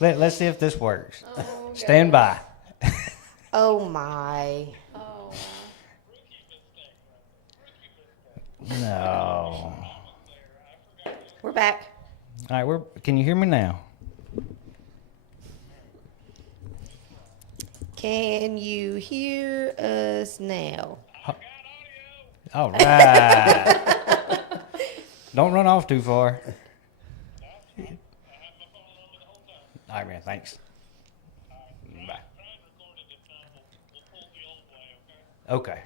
Let's see if this works. Oh, Stand by. Oh my. Oh, No. We're back. All right, can you hear me now? Can you hear us now? All right. Don't run off too far. All right, man. Thanks. Bye. Okay.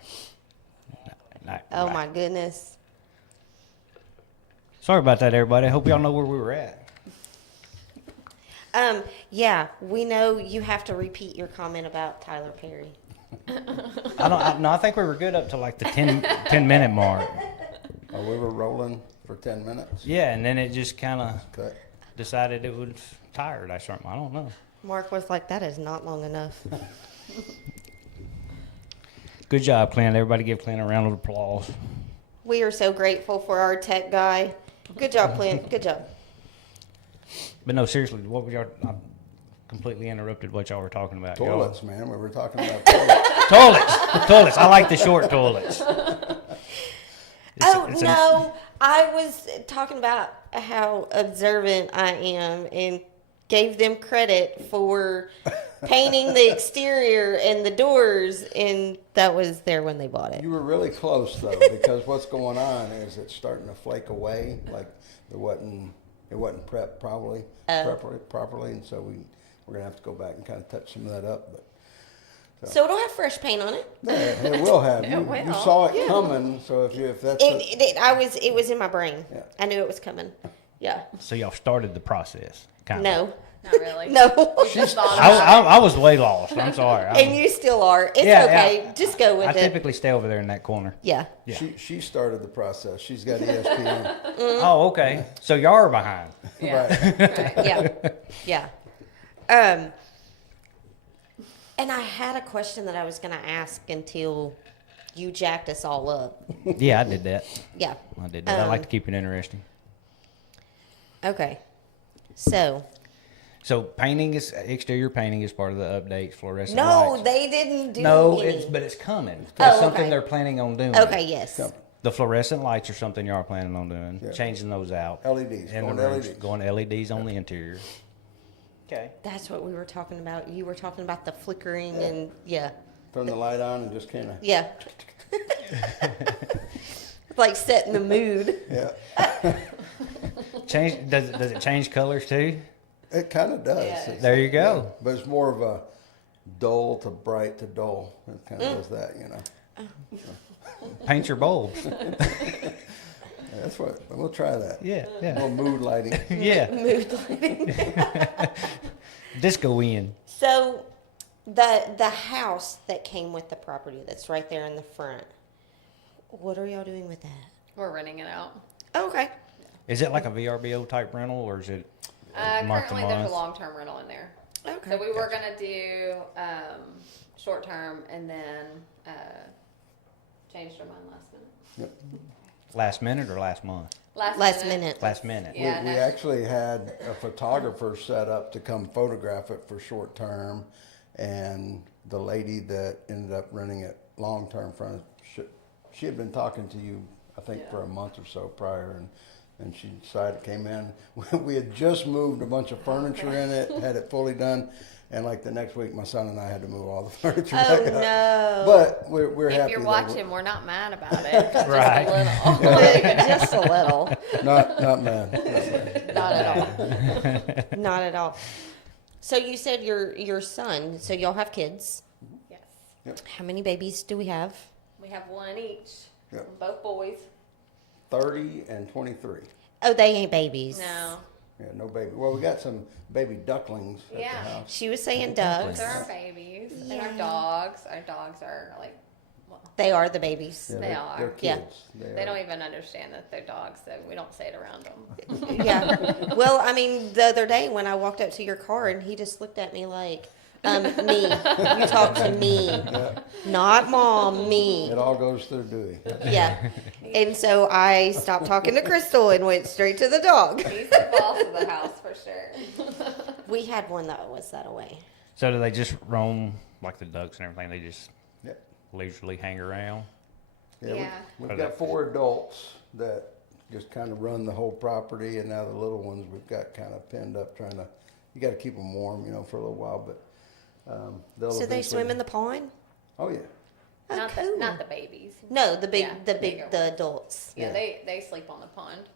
Oh Bye. my goodness. Sorry about that, everybody. I hope y'all know where we were at. Yeah, we know you have to repeat your comment about Tyler Perry. I think we were good up to like the 10-minute mark. Oh, we were rolling for 10 minutes? Yeah, and then it just kind of Okay. decided it was tired or something. I don't know. Mark was like, that is not long enough. Good job, Clint. Everybody give Clint a round of applause. We are so grateful for our tech guy. Good job, Clint. Good job. But no, seriously, what was y'all? I completely interrupted what y'all were talking about. Toilets, man. We were talking about toilets. Toilets. I like the short toilets. No. I was talking about how observant I am and gave them credit for painting the exterior and the doors, and that was there when they bought it. You were really close, though, because what's going on is it's starting to flake away. Like it wasn't prepped properly, and so we're gonna have to go back and kind of touch some of that up. But So it'll have fresh paint on it. yeah, it will have. You will. saw it coming, so if that's It was in my brain. Yeah. I knew it was coming. Yeah. So y'all started the process, kind of. No. not really. No. We just thought about I was way lost. I'm sorry. And you still are. It's Yeah, okay. yeah. Just go with I it. typically stay over there in that corner. Yeah. Yeah. she started the process. She's got ESPN. Oh, okay. So y'all are behind. it. Yeah. Right. Right. Yeah. Yeah. And I had a question that I was going to ask until you jacked us all up. Yeah, I did that. Yeah. I did that. I like to keep it interesting. Okay. So. So exterior painting is part of the updates, fluorescent No, lights. they didn't do No, any. but it's coming. Oh, It's something okay. they're planning on doing. Okay, yes. Come. The fluorescent lights are something you are planning on doing. Yeah. Changing those out. LEDs, In the going rooms, LEDs. Going LEDs on the interior. Okay. That's what we were talking about. You were talking about the flickering and Turn the light on and just kind of. Yeah. Like setting the mood. Yeah. Does it change colors too? It kind of does. Yeah. There you go. Yeah, but it's more of a dull to bright to dull. It kind of does that, Paint your bulbs. That's what we'll try that. Yeah, A little mood lighting. yeah. Mood lighting. Disco in. So the house that came with the property that's right there in the front, what are y'all doing with that? We're renting it out. Oh, okay. Is it like a VRBO type rental, or is it month to Currently, there's month? a long-term rental in there. Okay. So we were gonna do short-term and then changed our mind last minute. Last minute or last month? Last minute. Last minute. Yeah. We actually had a photographer set up to come photograph it for short term, and the lady that ended up renting it long term from us, she had been talking to you, I think, for a month or so prior, and she decided, came in. We had just moved a bunch of furniture in it, had it fully done, and like the next week, my son and I had to move all the furniture Oh, back up. no. But we're If happy. you're that watching, we're not mad about it. Just Right. a little. Just a little. Not mad. Not at all. Not at all. So you said your son, so y'all have kids. Yes. How many babies do we have? We have one each. Yep. Both boys. 30 and 23. Oh, they ain't babies. No. Yeah, no baby. Well, we got some baby ducklings at the Yeah. house. She was saying ducks. Those are our babies. And our Yeah. dogs. Our dogs are like, well, They are the babies. Yeah, They they're- are. They're Yeah. kids. they are. don't even understand that they're dogs, so we don't say it around them. Yeah. Well, I mean, the other day when I walked up to your car and he just looked at me like, me. You talk to me. Yeah, Not mom, me. it all goes through Dewey. Yeah. And so I stopped talking to Crystal and went straight to the dog. He's the boss of the house for sure. We had one that was that away. So do they just roam like the ducks and everything? They just Yep. leisurely hang around? Yeah, Yeah. we've got 4 adults that just kind of run the whole property, and now the little ones we've got kind of pinned up trying to, you got to keep them warm, for a little while, but they'll So they eventually- swim in the pond? Oh, yeah. Oh, Not cool. the babies. No, the big, Yeah, the bigger the ones. adults. Yeah, Yeah. they sleep on the pond.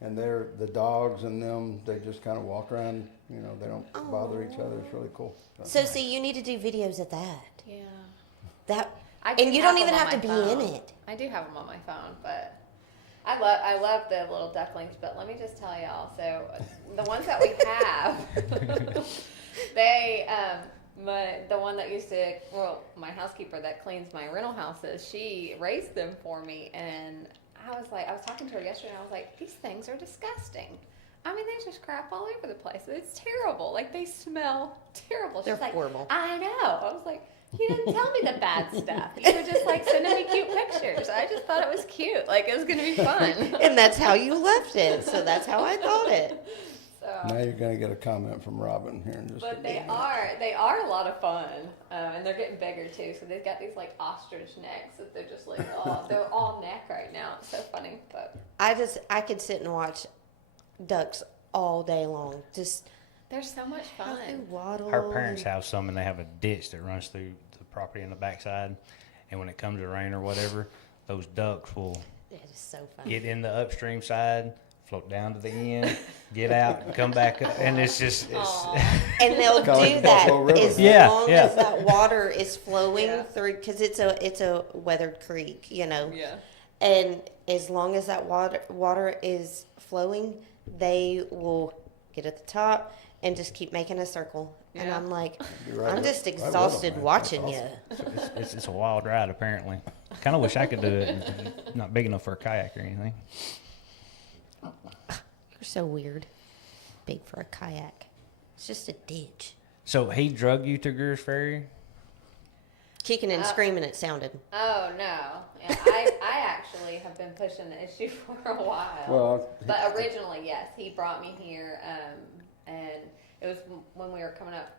And the dogs and them, they just kind of walk around, they don't bother each other. It's really cool. So see, you need to do videos of that. Yeah. That, I do and you don't even them have on to my be in phone. it. I do have them on my phone, but I love the little ducklings. But let me just tell y'all. So the ones that we have, they the one that used to my housekeeper that cleans my rental houses, she raised them for me, and I was talking to her yesterday, and I was like, these things are disgusting. I mean, they just crap all over the place. It's terrible. Like, they smell terrible. She's They're like, horrible. I know. I was like, you didn't tell me the bad stuff. You were just like sending me cute pictures. I just thought it was cute. Like, it was going to be fun. And that's how you left it. So that's how I thought it. Now you're going to get a comment from Robin here in just a But they minute. are a lot of fun, and they're getting bigger too. So they've got these like ostrich necks that they're just like, they're all neck right now. It's so funny, but I could sit and watch ducks all day long. Just they're so much how they fun. waddle. Her parents have some, and they have a ditch that runs through the property on the backside. And when it comes to rain or whatever, those ducks will It is so fun. get in the upstream side, float down to the end, get out, come back up, and it's just And they'll Kinda like do the Buffalo that River. as Yeah, long yeah. as that water is flowing Yeah. through, because it's a weathered creek, Yeah. And as long as that water is flowing, they will get at the top and just keep making a circle. And Yeah. I'm like, You're right I'm with- just right with them, exhausted man. watching That's you. awesome. it's a wild ride apparently. Kind of wish I could do it. Not big enough for a kayak or anything. You're so weird. Big for a kayak. It's just a ditch. So he drug you to Greer's Ferry? Kicking and screaming, it sounded. Oh no! Yeah, I actually have been pushing the issue for a while. Well, But originally, yes, he brought me here, and it was when we were coming up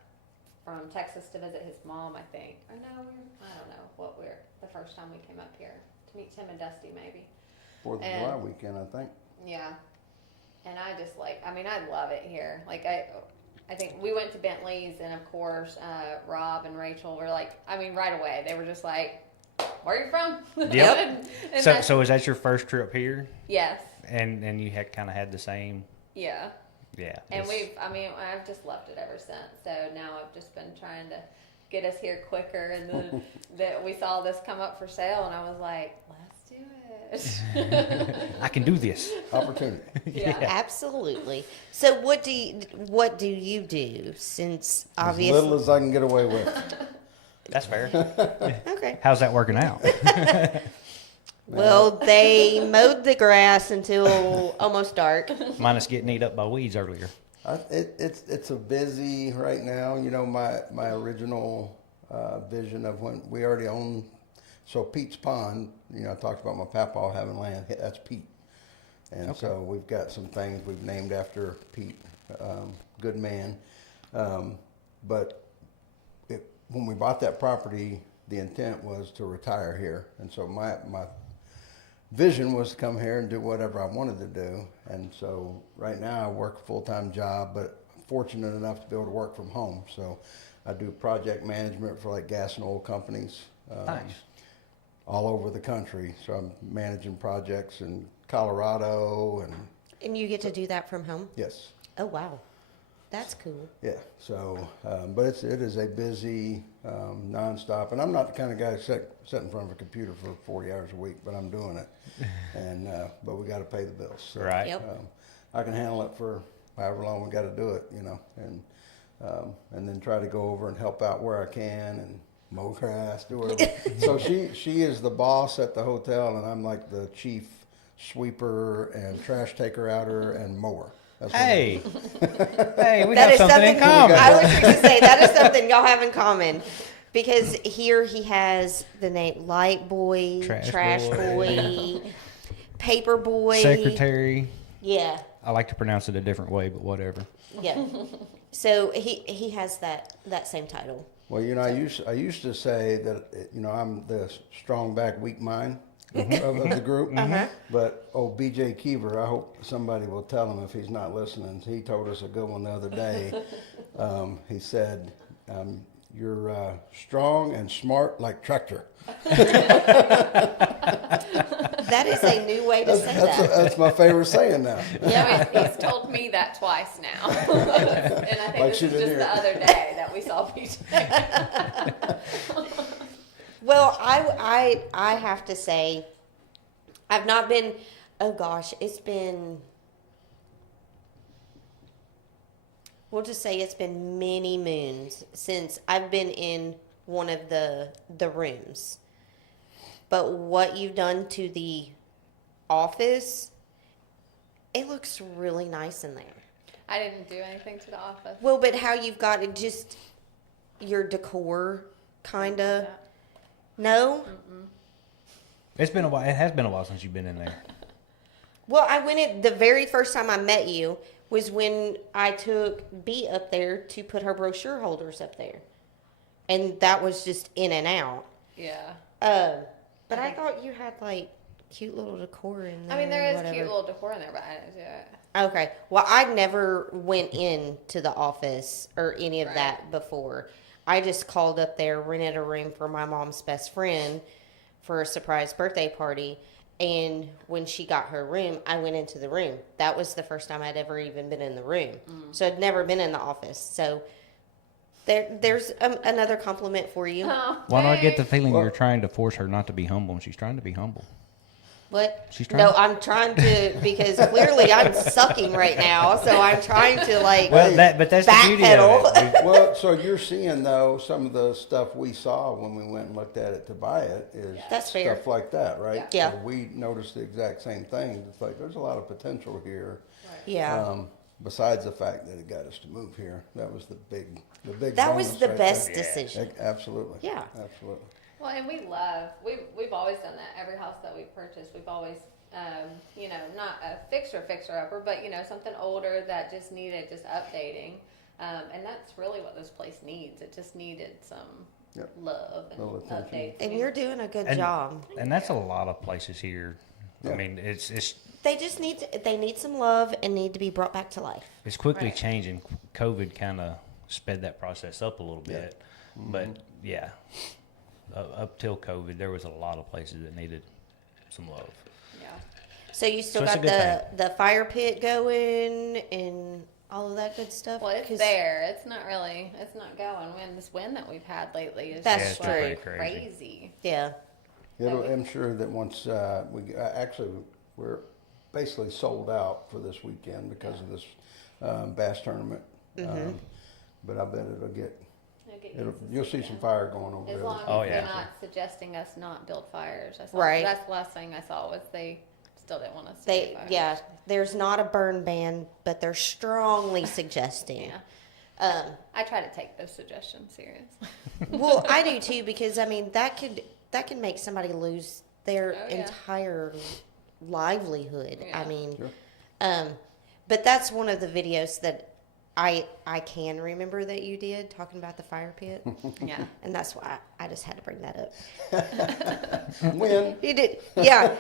from Texas to visit his mom, I think. Or no, I don't know what the first time we came up here to meet Tim and Dusty, maybe. 4th of And- July weekend, I think. Yeah, and I just I love it here. Like I think we went to Bentley's, and of course, Rob and Rachel were like, right away they were just like, "Where are you from?" Yep. and So that's- so is that your first trip here? yes, And you had kind of had the same, yeah. yeah. And it's- I've just loved it ever since. So now I've just been trying to get us here quicker. And then that we saw this come up for sale, and I was like, let's do it. I can do this. Opportunity. Yeah. Absolutely. So what do you do since As obviously little as I can get away with. That's fair. okay. How's that working out? Well, they mowed the grass until almost dark. Minus getting eat up by weeds earlier. It's a busy right now. My original vision of when we already own, so Pete's Pond. I talked about my papa having land. That's Pete, and so we've got some things we've named after Pete. Good man, but when we bought that property, the intent was to retire here, and so my vision was to come here and do whatever I wanted to do. And so right now I work a full-time job, but I'm fortunate enough to be able to work from home. So I do project management for like gas and oil companies Nice. all over the country. So I'm managing projects in Colorado And you get to do that from home? yes. Oh, wow. That's cool. Yeah, so, but it is a busy, nonstop, and I'm not the kind of guy that sit in front of a computer for 40 hours a week, but I'm doing it, and but we got to pay the bills. So, Right. Yep. I can handle it for however long we got to do it, and then try to go over and help out where I can and mow grass, do whatever. So she is the boss at the hotel, and I'm like the chief sweeper and trash taker outer and mower. That's what Hey, hey, we That got is something in something common. I was going to say that is something y'all have in common. Because here he has the name Light Boy, Trash Trash Boy, Paper Boy. Secretary. Yeah. I like to pronounce it a different way, but whatever. Yeah. So he has that same title. Well, you know, I used to say that, you know, I'm the strong back, weak mind of the group. But B.J. Keever, I hope somebody will tell him if he's not listening. He told us a good one the other day. He said, "You're strong and smart like tractor." That is a new way to say that. That's my favorite saying now. Yeah, he's told me that twice now. And I think Like this she is didn't just hear the it. other day that we saw PJ. Well, I have to say, I've not been. Oh gosh, it's been. We'll just say it's been many moons since I've been in one of the rooms. But what you've done to the office, it looks really nice in there. I didn't do anything to the office. Well, but how you've got it, just your decor, kind of. No? It's been a while. It has been a while since you've been in there. Well, I went in the very first time I met you was when I took B up there to put her brochure holders up there. And that was just in and out. Yeah. But I thought you had like cute little decor in there. I mean, there is whatever. cute little decor in there, but I didn't do it. Okay. Well, I never went into the office or any of Right. that before. I just called up there, rented a room for my mom's best friend for a surprise birthday party. And when she got her room, I went into the room. That was the first time I'd ever even been in the room. So I'd never been in the office. So there's another compliment for you. Oh, Why do I get the thanks. feeling you're trying to force her not to be humble, and she's trying to be humble? What? She's trying No, to- I'm trying to, because clearly I'm sucking right now. So I'm trying to like Well, but that's the beauty of it. Well, so you're seeing though some of the stuff we saw when we went and looked at it to buy it is That's fair. stuff like that, right? Yeah. So we noticed the exact same thing. It's like there's a lot of potential here. yeah. Besides the fact that it got us to move here, that was the big That was bonus the right best there. decision. Absolutely. Yeah. Absolutely. Well, and we've always done that. Every house that we've purchased, we've always, you know, not a fixer upper, but you know, something older that just needed just updating. And that's really what this place needs. It just needed some Yep. love and Little attention. updates. And you're doing a good And- job. And that's a lot of places here. Yeah. I mean, it's They just need some love and need to be brought back to life. it's quickly Right. changing. COVID kind of sped that process up a little bit, but yeah, up till COVID, there was a lot of places that needed some love. Yeah. So you still So it's a got good the fire pit going and all of that good stuff. Well, it's 'Cause- there. It's not going. When this wind that we've had lately is That's Yeah, just it's been like pretty crazy. Yeah. I'm sure that once we're basically sold out for this weekend because of this bass tournament. But I bet it'll get. You'll see some fire going over As there. long as Oh, they're yeah. not suggesting us not build fires. I saw, Right. That's the last thing I saw was they still didn't want us to They build fires. yeah. There's not a burn ban, but they're strongly suggesting. Yeah. I try to take those suggestions seriously. Well, I do too, because I mean that could make somebody lose their Oh, yeah. entire livelihood. I Yeah. mean, Sure. but that's one of the videos that I can remember that you did talking about the fire pit, Yeah. and that's why I just had to bring that up. When You did, yeah.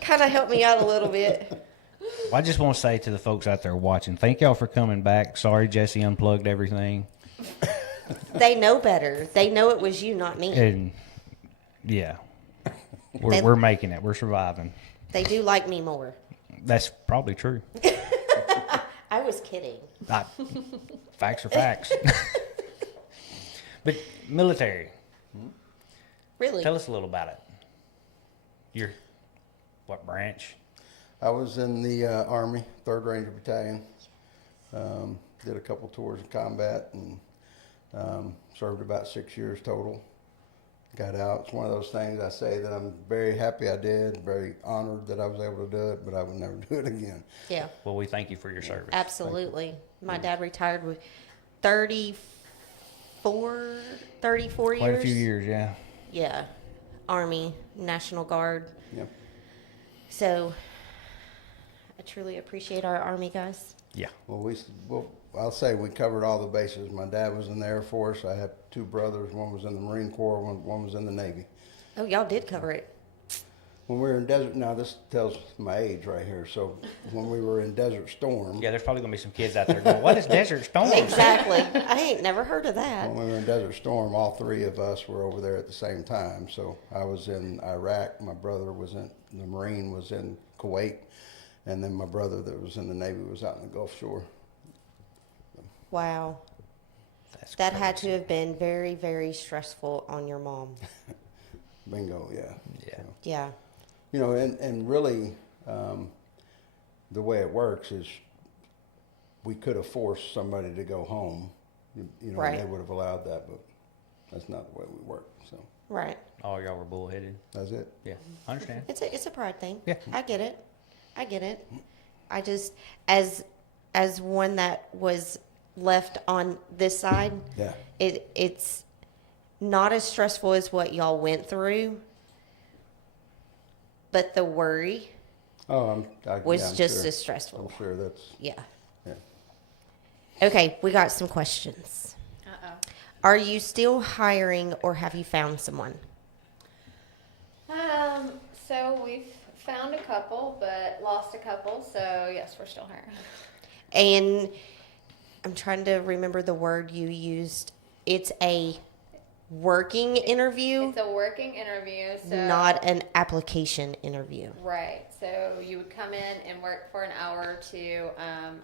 Kind of helped me out a little bit. Well, I just want to say to the folks out there watching, thank y'all for coming back. Sorry, Jesse unplugged everything, They know better. They know it was you, not me. and yeah, They- we're making it. We're surviving. They do like me more. That's probably true. I was kidding. Facts are facts. But military, Really? tell us a little about it. Your what branch? I was in the Army, 3rd Ranger Battalion. Did a couple tours of combat and served about 6 years total. Got out. It's one of those things I say that I'm very happy I did, very honored that I was able to do it, but I would never do it again. Yeah. Well, we thank you for your service. Absolutely. My dad retired with 34 Quite years. a few years, yeah. Yeah. Army, National Guard. Yep. So I truly appreciate our Army guys. Yeah. Well, I'll say we covered all the bases. My dad was in the Air Force. I have two brothers. One was in the Marine Corps. One was in the Navy. Oh, y'all did cover it. When we were in Desert, now this tells my age right here. So when we were in Desert Storm, Yeah, there's probably going to be some kids out there going, what is Desert Storm? Exactly. I ain't never heard of that. when we were in Desert Storm, all three of us were over there at the same time. So I was in Iraq. My brother was in the Marine, was in Kuwait, and then my brother that was in the Navy was out in the Gulf Shore. Wow. That's That had crazy. to have been very, very stressful on your mom. Bingo, yeah. Yeah. So, Yeah. you know, and really, the way it works is we could have forced somebody to go home, you know, Right. and they would have allowed that, but that's not the way we work. So Right. All y'all were bullheaded. that's it. Yeah, I understand. It's a pride thing. Yeah. I get it. I get it. I just as one that was left on this side, Yeah. it's not as stressful as what y'all went through, but the worry Oh, was I'm just sure. as stressful. I'm sure that's Yeah. yeah. Okay, we got some questions. Uh-oh. Are you still hiring or have you found someone? So we've found a couple, but lost a couple. So yes, we're still hiring. And I'm trying to remember the word you used. It's a working interview, It's a working interview, so not an application interview. right. So you would come in and work for an hour or two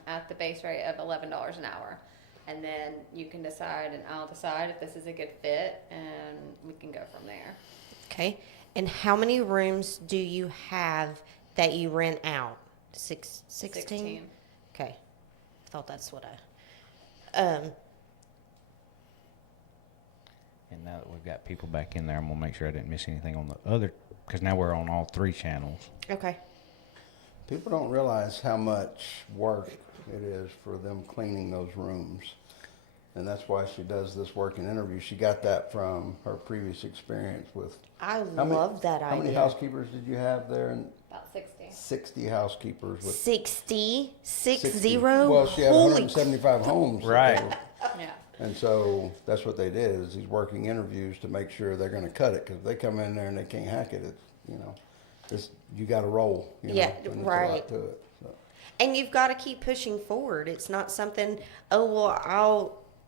at the base rate of $11 an hour, and then you can decide, and I'll decide if this is a good fit, and we can go from there. Okay. And how many rooms do you have that you rent out? 16? Okay. Thought that's what And now that we've got people back in there, I'm going to make sure I didn't miss anything on the other, because now we're on all three channels. Okay. People don't realize how much work it is for them cleaning those rooms. And that's why she does this working interview. She got that from her previous experience with. I How many- love that How many idea. housekeepers did you have there? And About 60. 60 housekeepers with 60? 60. 60? Well, she had Holy 175 homes. that Right. they were- Yeah. And so that's what they did is these working interviews to make sure they're going to cut it, because if they come in there and they can't hack it, it's, you know, it's, you got to roll. You Yeah, know, and it's right. A lot to it. So. And you've got to keep pushing forward. It's not something, oh, well,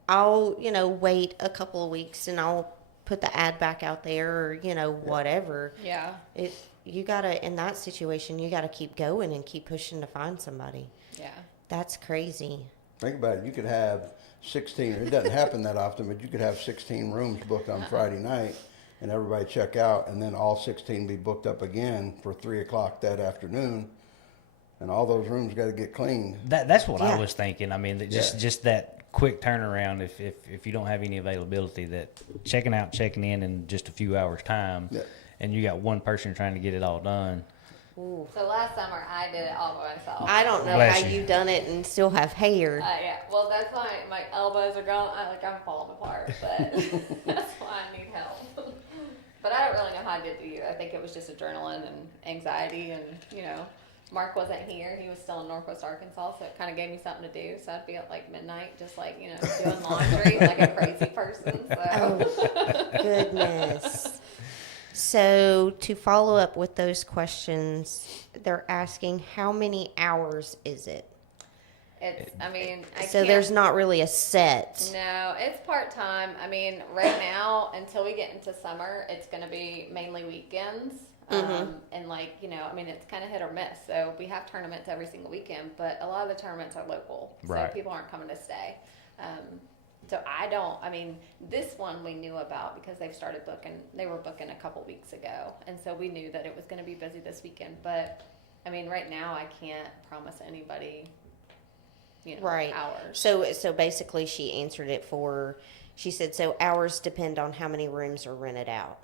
I'll, wait a couple of weeks and I'll put the ad back out there or, whatever. Yeah. You got to, in that situation, you got to keep going and keep pushing to find somebody. Yeah. That's crazy. Think about it. You could have 16, it doesn't happen that often, but you could have 16 rooms booked on Friday night and everybody check out, and then all 16 be booked up again for 3 o'clock that afternoon. And all those rooms got to get cleaned. That's what Yeah. I was thinking. I mean, that Yeah. just that quick turnaround. If you don't have any availability, that checking out, checking in just a few hours time, Yeah. and you got one person trying to get it all done. Ooh. So last summer I did it all by myself. I don't know Bless how you. you've done it and still have hair. Yeah, well, that's why my elbows are going. I'm falling apart, but that's why I need help. But I don't really know how I did it either. I think it was just adrenaline and anxiety, and Mark wasn't here; he was still in Northwest Arkansas, so it kind of gave me something to do. So I'd be at like midnight, just like doing laundry like a crazy person. So Oh, goodness. So to follow up with those questions, they're asking how many hours is it? it's. I mean, So there's not really a set. No, it's part time. I mean, right now, until we get into summer, it's going to be mainly weekends. And I mean, it's kind of hit or miss. So we have tournaments every single weekend, but a lot of the tournaments are local. Right. So people aren't coming to stay. This one we knew about because they were booking a couple weeks ago. And so we knew that it was going to be busy this weekend. But I mean, right now I can't promise anybody, Right. hours. So basically she answered it she said, so hours depend on how many rooms are rented out.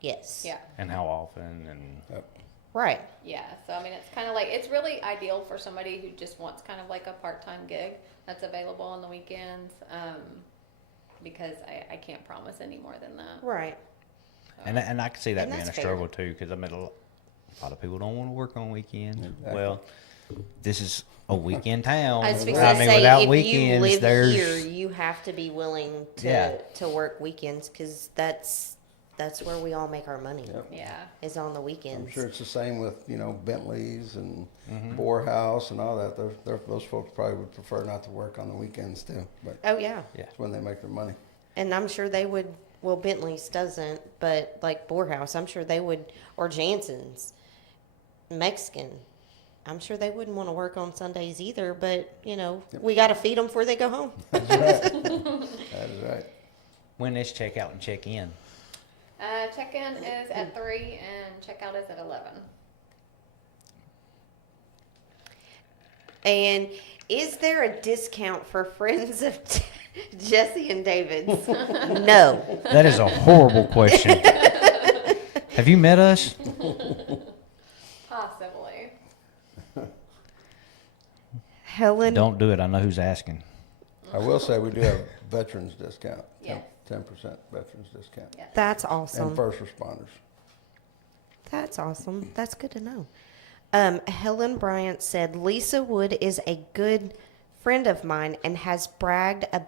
Yes. Yeah. And how often, and Right. Yeah, so I mean, it's kind of like, it's really ideal for somebody who just wants kind of like a part-time gig that's available on the weekends, because I can't promise any more than that. Right. and I can see that And being a that's fair. struggle too, because I mean a lot of people don't want to work on weekends. Exactly. Well, this is a weekend town. I was fixing I to mean, say, without if weekends, you live there's here, you have to be willing to Yeah. to work weekends because that's where we all make our money. Yep. Yeah. Is on the I'm weekends. sure it's the same with, Bentley's and Mm-hmm. Boar House and all that. Those folks probably would prefer not to work on the weekends too, but Oh yeah, it's when they make their money. and I'm sure they would. Well, Bentley's doesn't, but like Boarhouse, I'm sure they would, or Jansen's, Mexican. I'm sure they wouldn't want to work on Sundays either. But we got to feed them before they go home. That is right. when is check out and check in? Check-in is at 3 and check-out is at 11. And is there a discount for friends of Jesse and David's? No. That is a horrible question. Have you met us? Possibly. Helen. Don't do it. I know who's asking. I will say we do have veterans discount. Yes. 10% veterans discount. Yes. That's And awesome. first responders. That's awesome. That's good to know. Helen Bryant said Lisa Wood is a good friend of mine and has bragged a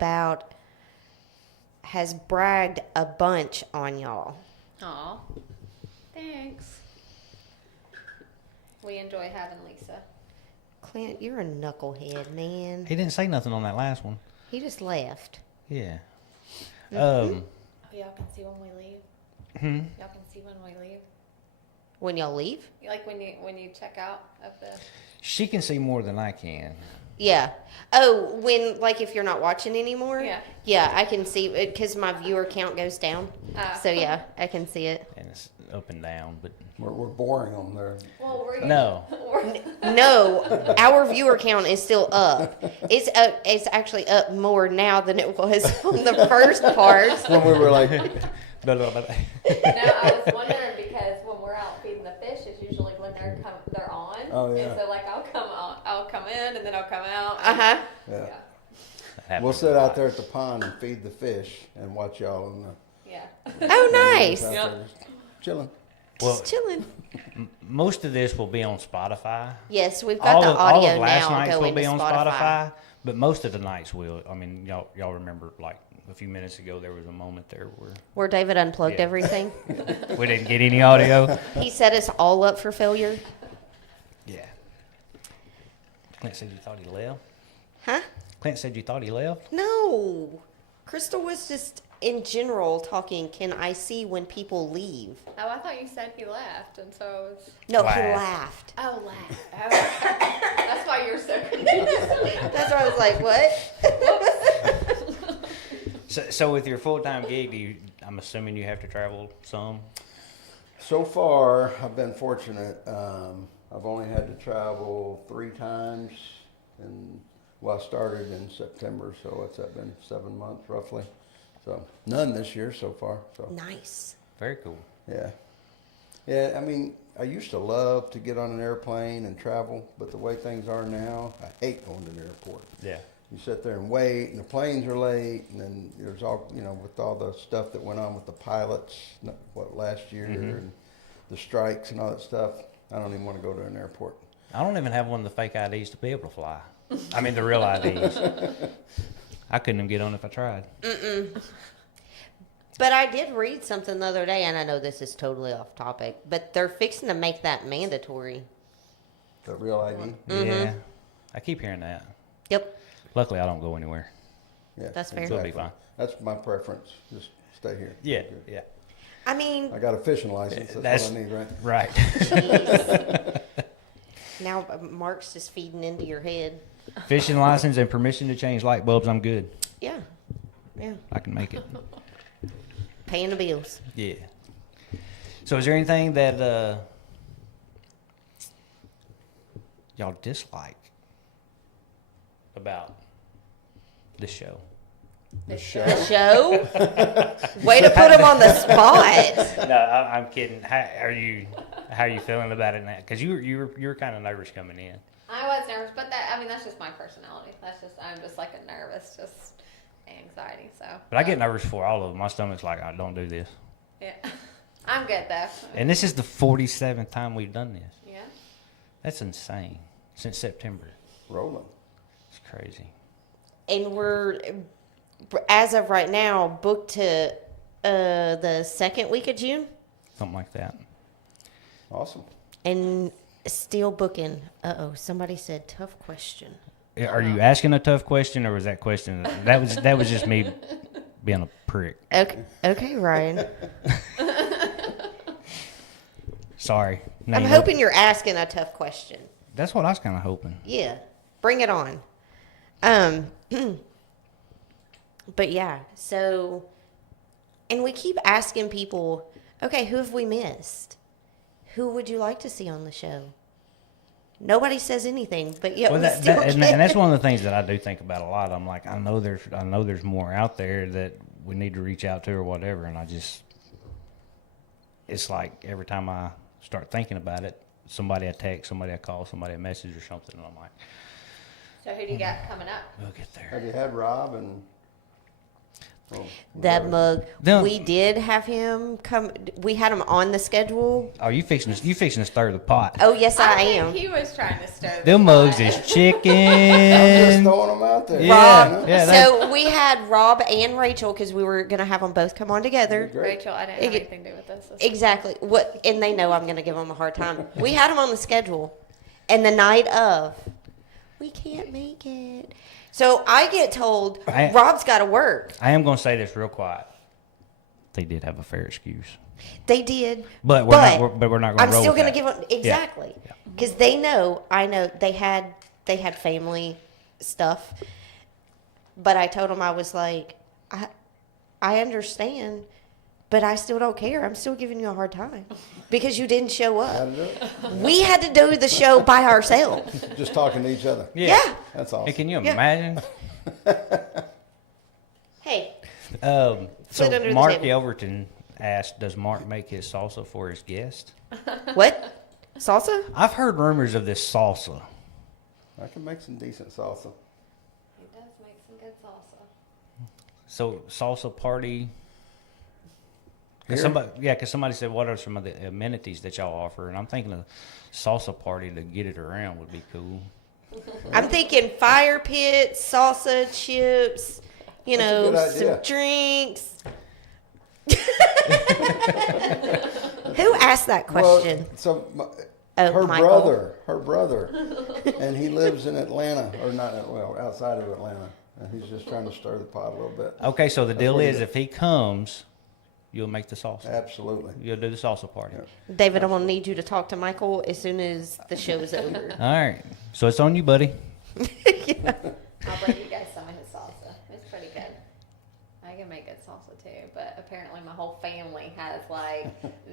bunch on y'all. Aw. Thanks. We enjoy having Lisa. Clint, you're a knucklehead, man. He didn't say nothing on that last one. He just left. Yeah. Oh, y'all can see when we leave? Y'all can see when we leave? When y'all leave? Like when you check out of the... She can see more than I can. Yeah. Oh, if you're not watching anymore? Yeah. Yeah, I can see it because my viewer count goes down. So yeah, I can see it. And it's up and down, but We're boring them there. Well, no. No, our viewer count is still up. It's actually up more now than it was on the first part. When we were like, No, I was wondering because when we're out feeding the fish, it's usually when they're on. Oh, yeah. And so I'll come in and then I'll come out. Uh-huh. yeah. That We'll happens sit a out lot. there at the pond and feed the fish and watch y'all in the Yeah. Oh, nice. out Yep. there just chilling. Well, Just chilling. most of this will be on Spotify. Yes, we've got the all audio of last now night's will going be to on Spotify. but most of the nights will. I mean, y'all remember like a few minutes ago there was a moment there Where David unplugged Yeah. everything. where we didn't get any audio. He set us all up for failure. Yeah. Clint said you thought he left. Huh? Clint said you thought he left. No. Crystal was just in general talking, can I see when people leave? Oh, I thought you said he left, and so it was... No, he Laughed. laughed. Oh, laugh. Oh. That's why you're so confused. That's why I was like, what? So with your full-time gig, I'm assuming you have to travel some. So far, I've been fortunate. I've only had to travel 3 times, and I started in September, so what's that been? 7 months roughly. So none this year so far. So Nice. Very cool. yeah. I mean, I used to love to get on an airplane and travel, but the way things are now, I hate going to the airport. Yeah. You sit there and wait, and the planes are late, and then there's all, with all the stuff that went on with the pilots, last year, and the strikes and all that stuff, I don't even want to go to an airport. I don't even have one of the fake IDs to be able to fly. I mean, the real IDs. I couldn't even get on if I tried. But I did read something the other day, and I know this is totally off topic, but they're fixing to make that mandatory. The real ID. Yeah. I keep hearing that. Yep. Luckily, I don't go anywhere. Yeah, That's fair. So it'll be fine. That's my preference. Just stay here. Yeah. Good. Yeah. I mean, I got a fishing license. That's all I need, right? Right. jeez. Now Mark's just feeding into your head. Fishing license and permission to change light bulbs. I'm good. Yeah. Yeah. I can make it. Paying the bills. Yeah. So is there anything that y'all dislike about this show? The show. The show? Way to put him on the spot. No, I'm kidding. How are you feeling about it now? Because you were kind of nervous coming in. I was nervous, but that's just my personality. I'm just like a nervous, just anxiety. So. But I get nervous for all of them. My stomach's like, I don't do this. Yeah. I'm good though. And this is the 47th time we've done this. Yeah. That's insane. Since September. Rolling. It's crazy. And we're, as of right now, booked to the second week of June. Something like that. Awesome. And still booking. Somebody said tough question. Are you asking a tough question, or was that question that was just me being a prick? Okay, Ryan. Sorry. No, I'm hoping you're asking a tough question. That's what I was kind of hoping. Yeah, bring it on. But yeah, so, and we keep asking people, okay, who have we missed? Who would you like to see on the show? Nobody says anything, but yeah, Well, and that's one of the things that I do think about a lot. I'm like, I know there's more out there that we need to reach out to or whatever, and it's like every time I start thinking about it, somebody I text, somebody I call, somebody I message or something, and I'm like, So who do you got coming up? we'll get there. Have you had Rob and? that mug. No. We did have him come. We had him on the schedule. Oh, you fixing to stir the pot? Oh yes, I think am. he was trying to stir the Them mugs pot. is I'm just chicken. throwing them out there. Yeah, yeah. So we had Rob and Rachel because we were gonna have them both come on together. Great. Rachel, I didn't have anything to do with this. Exactly. What? And they know I'm gonna give them a hard time. We had them on the schedule, and the night of, we can't make it. So I get told Rob's got to work. I am going to say this real quiet. They did have a fair excuse. They did, But we're not going to I'm roll still with going to that. give them exactly because they know. I know they had family stuff, but I told them I was like, I understand, but I still don't care. I'm still giving you a hard time because you didn't show up. Gotta do it. We had to do the show by ourselves. Just talking to each other. Yeah. That's awesome. Hey, can you Yeah. imagine? Hey, So Foot under the Mark table. Elverton asked, does Mark make his salsa for his guest? what? Salsa? I've heard rumors of this salsa. I can make some decent salsa. He does make some good salsa. So salsa party. Here? Because somebody said, what are some of the amenities that y'all offer? And I'm thinking a salsa party to get it around would be cool. I'm thinking fire pit, salsa, chips, you That's a know, good some idea. drinks. Who asked that question? Well, so Oh, her Michael. brother, and he lives in Atlanta, or not, well, outside of Atlanta. And he's just trying to stir the pot a little bit. Okay, so the deal what he is did. if he comes, you'll make the salsa. Absolutely. You'll do the salsa party. Yeah. David, I'm going to need you to talk to Michael as soon as the show is over. All right. So it's on you, buddy. I'll bring you guys some of his salsa. It's pretty good. I can make good salsa too, but apparently my whole family has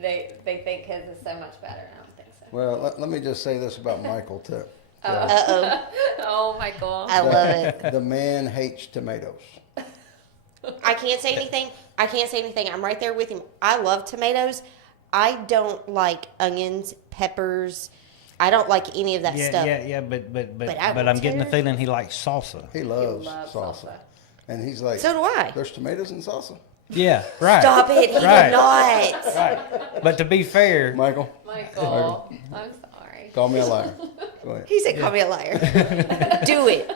they think his is so much better, and I don't think so. Well, let me just say this about Michael, too. Uh-oh. Oh, Michael. I love it. The man hates tomatoes. I can't say anything. I'm right there with him. I love tomatoes. I don't like onions, peppers. I don't like any of that stuff. But I will I'm getting the tear- feeling he likes salsa. He loves loves salsa. salsa. And he's like, So do I. there's tomatoes in salsa? Yeah, right. Stop it. He Right. did not. Right. But to be fair, Michael, Michael, I'm sorry. call me a liar. Go ahead. He said, call me a liar. Do it.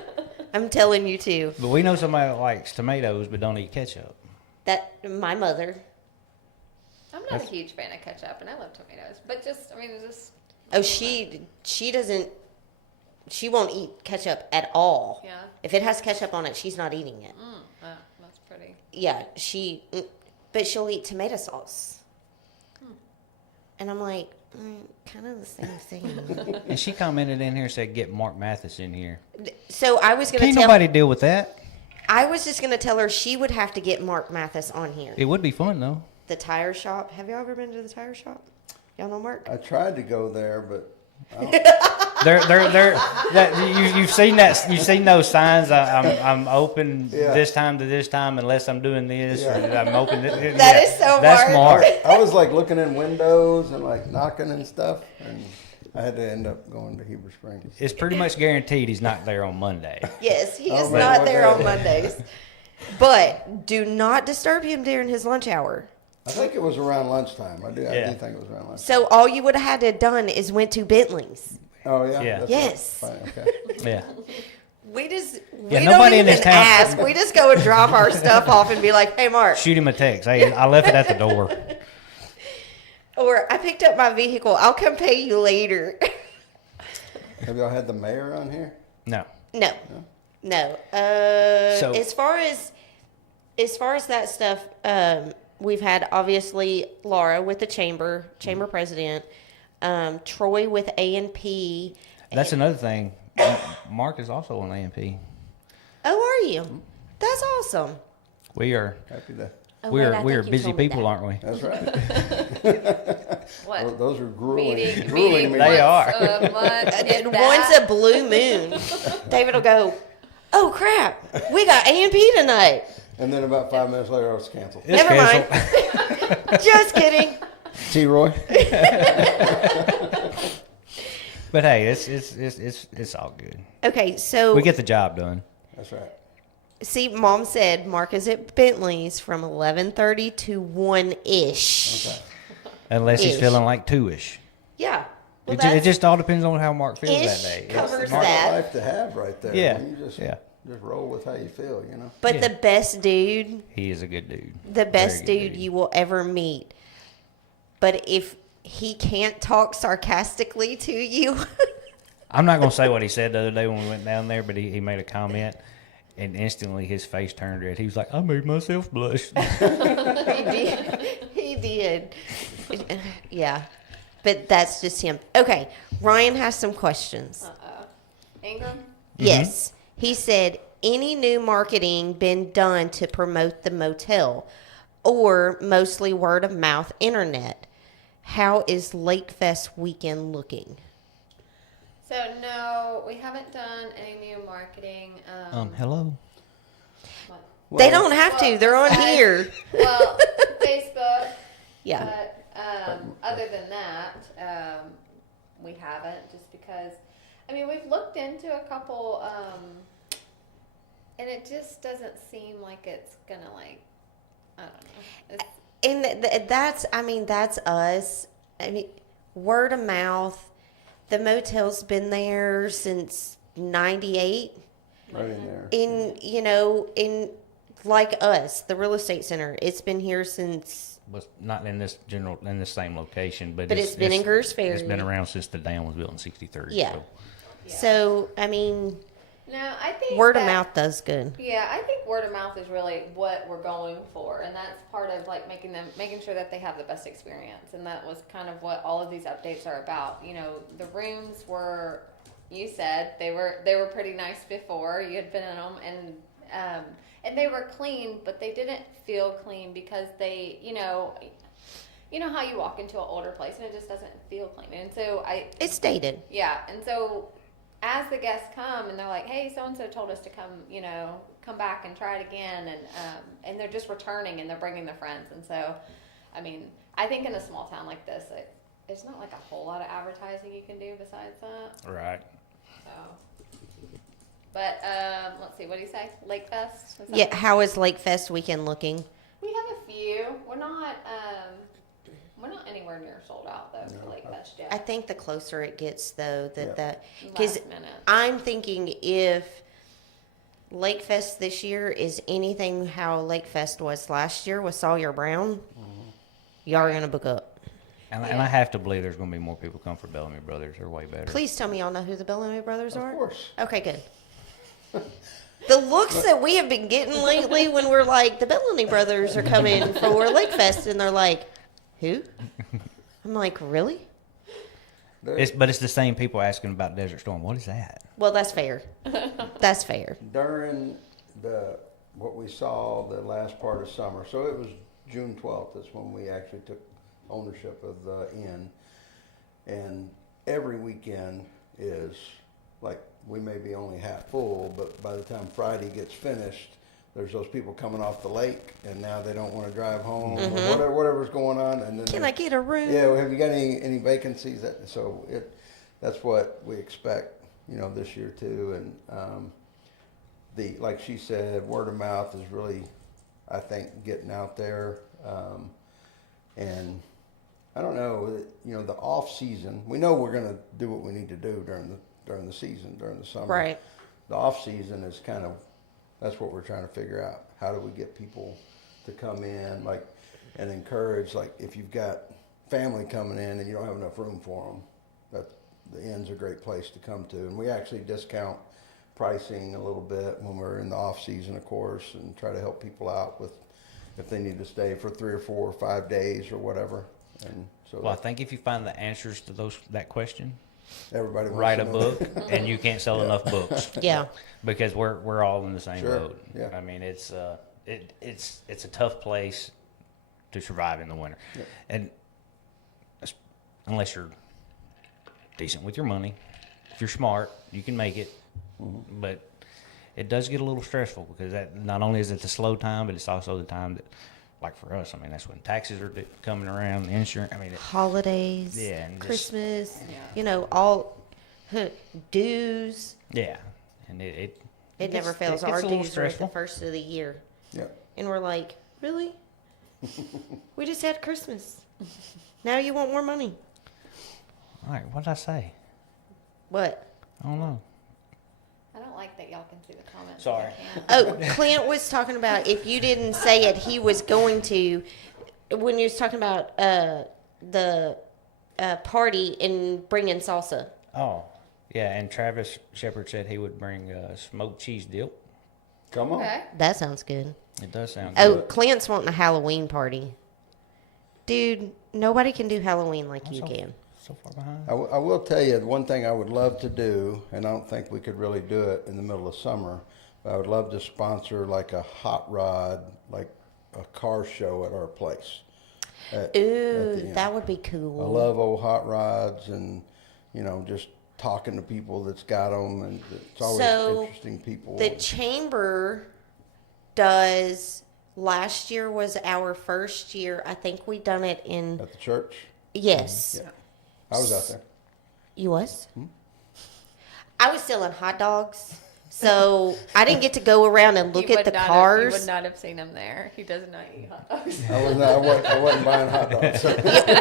I'm telling you to. but we know somebody that likes tomatoes but don't eat ketchup. That my mother. I'm not a huge fan of ketchup, and I love tomatoes, but it's just. Oh, she doesn't. She won't eat ketchup at all. Yeah. If it has ketchup on it, she's not eating it. That's pretty. Yeah, but she'll eat tomato sauce. And I'm like, kind of the same thing. And she commented in here and said, get Mark Mathis in here. So I was gonna Can't tell. nobody deal with that. I was just gonna tell her she would have to get Mark Mathis on here. It would be fun, though. The tire shop. Have y'all ever been to the tire shop? Y'all know Mark? I tried to go there, but You've seen that. You've seen those signs. I'm open Yeah. this time to this time unless I'm doing this. Yeah. Or I'm open. That is so That's Mark. Mark. I was like looking in windows and like knocking and stuff. And I had to end up going to Heber Springs. It's pretty much guaranteed he's not there on Monday. Yes, he I is don't know not what there that on is. Mondays. But do not disturb him during his lunch hour. I think it was around lunchtime. I do Yeah. think it was around lunchtime. So all you would have had to have done is went to Bentley's. Oh, yeah? Yeah. That's Yes. fine, okay. Yeah. We just Yeah, we nobody don't in this even town- ask. We just go and drop our stuff off and be like, "Hey, Mark," Shoot him a text. Hey, I left it at the door. or "I picked up my vehicle. I'll come pay you later." Have y'all had the mayor on here? No. No, no. So- as far as that stuff, we've had obviously Laura with the chamber president, Troy with A&P. That's another thing. Mark is also on A&P. Oh, are you? That's awesome. We are Happy to. Oh, we wait, are I we think are you busy told me people, that. aren't we? That's right. What? Those are grueling, Meeting grueling They meetings. are. once a month, if Once that. a blue moon, David will go, "Oh crap, we got A&P tonight." And then about 5 minutes later, it's canceled. It's Never mind. canceled. Just kidding. T. Roy? But hey, it's all good. Okay, so We get the job done. That's right. see, Mom said Mark is at Bentley's from 11:30 to 1-ish. Okay. Unless he's Ish. feeling like 2-ish. Yeah. Well, It just all depends on how Mark feels Ish that day. covers Mark- that. Life to have right there. Yeah, You just, yeah. just roll with how you feel, you know? But Yeah. the best dude, He is a good dude. the best Very good dude you will ever meet. But if he can't talk sarcastically to you, I'm not gonna say what he said the other day when we went down there, but he made a comment, and instantly his face turned red. He was like, "I made myself blush." he did. He did. Yeah. But that's just him. Okay. Ryan has some questions. Ingram? Yes. He said, any new marketing been done to promote the motel or mostly word of mouth internet? How is Lake Fest weekend looking? So, no, we haven't done any new marketing. Hello. What? They don't have to. Well, They're on besides- here. Well, Facebook. Yeah. But other than that, we haven't, just because, I mean, we've looked into a couple, and it just doesn't seem like it's gonna, like, I don't know. It's, And that's us. I mean, word of mouth. The motel's been there since 98. Right in there. In like us, the real estate center. It's been here since, Was not in this same location, but it's been in Gers Ferry. It's been around since the dam was built in '63. Yeah. So. So, I mean, no, I think word of that- mouth does good. Yeah, I think word of mouth is really what we're going for, and that's part of like making sure that they have the best experience, and that was kind of what all of these updates are about. You know, the rooms were, you said they were pretty nice before you had been in them, and they were clean, but they didn't feel clean because they, you know how you walk into an older place and it just doesn't feel clean, and so It's dated. yeah, and so as the guests come and they're like, "Hey, so and so told us to come back and try it again," and they're just returning and they're bringing their friends, and so, I mean, I think in a small town like this, it's not like a whole lot of advertising you can do besides that. Right. So, but let's see, what do you say? Lake Fest? Is that- Yeah. How is Lake Fest weekend looking? we have a few. We're not anywhere near sold out though for Lake Fest yet. I think the closer it gets, though, Yeah. because Last minute. I'm thinking if Lake Fest this year is anything how Lake Fest was last year with Sawyer Brown, y'all are gonna book up. And I have to believe there's going to be more people come for Bellamy Brothers. They're way better. Please tell me y'all know who the Bellamy Brothers are. Of course. Okay, good. The looks that we have been getting lately when we're like, the Bellamy Brothers are coming for Lake Fest, and they're like, who? I'm like, really? But it's the same people asking about Desert Storm. What is that? Well, that's fair. That's fair. During what we saw the last part of summer, so it was June 12th, that's when we actually took ownership of the inn, and every weekend is like, we may be only half full, but by the time Friday gets finished, there's those people coming off the lake, and now they don't want to drive home, or whatever's going on, and then Can I get a room? yeah, well, have you got any vacancies? That's what we expect, this year too. And like she said, word of mouth is really, I think, getting out there. And I don't know, the off season, we know we're gonna do what we need to do during the season, during the summer. Right. The off season is that's what we're trying to figure out. How do we get people to come in, and encourage, if you've got family coming in and you don't have enough room for them, the inn's a great place to come to. And we actually discount pricing a little bit when we're in the off season, of course, and try to help people out with if they need to stay for 3 or 4 or 5 days or whatever. And so Well, I think if you find the answers to that question, everybody wants write to a know book, and you can't sell enough books. Yeah. Because we're all in the same Sure, boat. yeah. I mean, it's a tough place to survive in the winter, Yeah. and unless you're decent with your money, if you're smart, you can make it. Mm-hmm. But it does get a little stressful because that not only is it the slow time, but it's also the time that, like for us, I mean, that's when taxes are coming around, the insurance. I mean, Holidays, Yeah, and just- Christmas, Yeah. All dues. yeah, and it It never gets- fails. It Our gets a little dues are at the stressful. first of the year. Yeah. And we're like, really? We just had Christmas. Now you want more money. All right, what did I say? What? I don't know. I don't like that y'all can see the comments. Sorry. I can't. Oh, Clint was talking about if you didn't say it, he was going to. When you was talking about the party and bringing salsa. Oh, yeah, and Travis Shepard said he would bring smoked cheese dip. Come on. Okay. That sounds good. It does sound Oh, good. Clint's wanting a Halloween party. Dude, nobody can do Halloween like you so, can. So far behind. I will tell you the one thing I would love to do, and I don't think we could really do it in the middle of summer, but I would love to sponsor like a hot rod, like a car show at our place. At the Ooh, end. that would be cool. I love old hot rods and, just talking to people that's got them, and it's always So, interesting people. The chamber does. Last year was our first year. I think we done it in. At the church? Yes. Yeah. I was out there. You was? I was selling hot dogs, so I didn't get to go around and look You at the would not cars. Have, you would not have seen him there. He does not eat hot dogs. I wasn't buying hot dogs. So.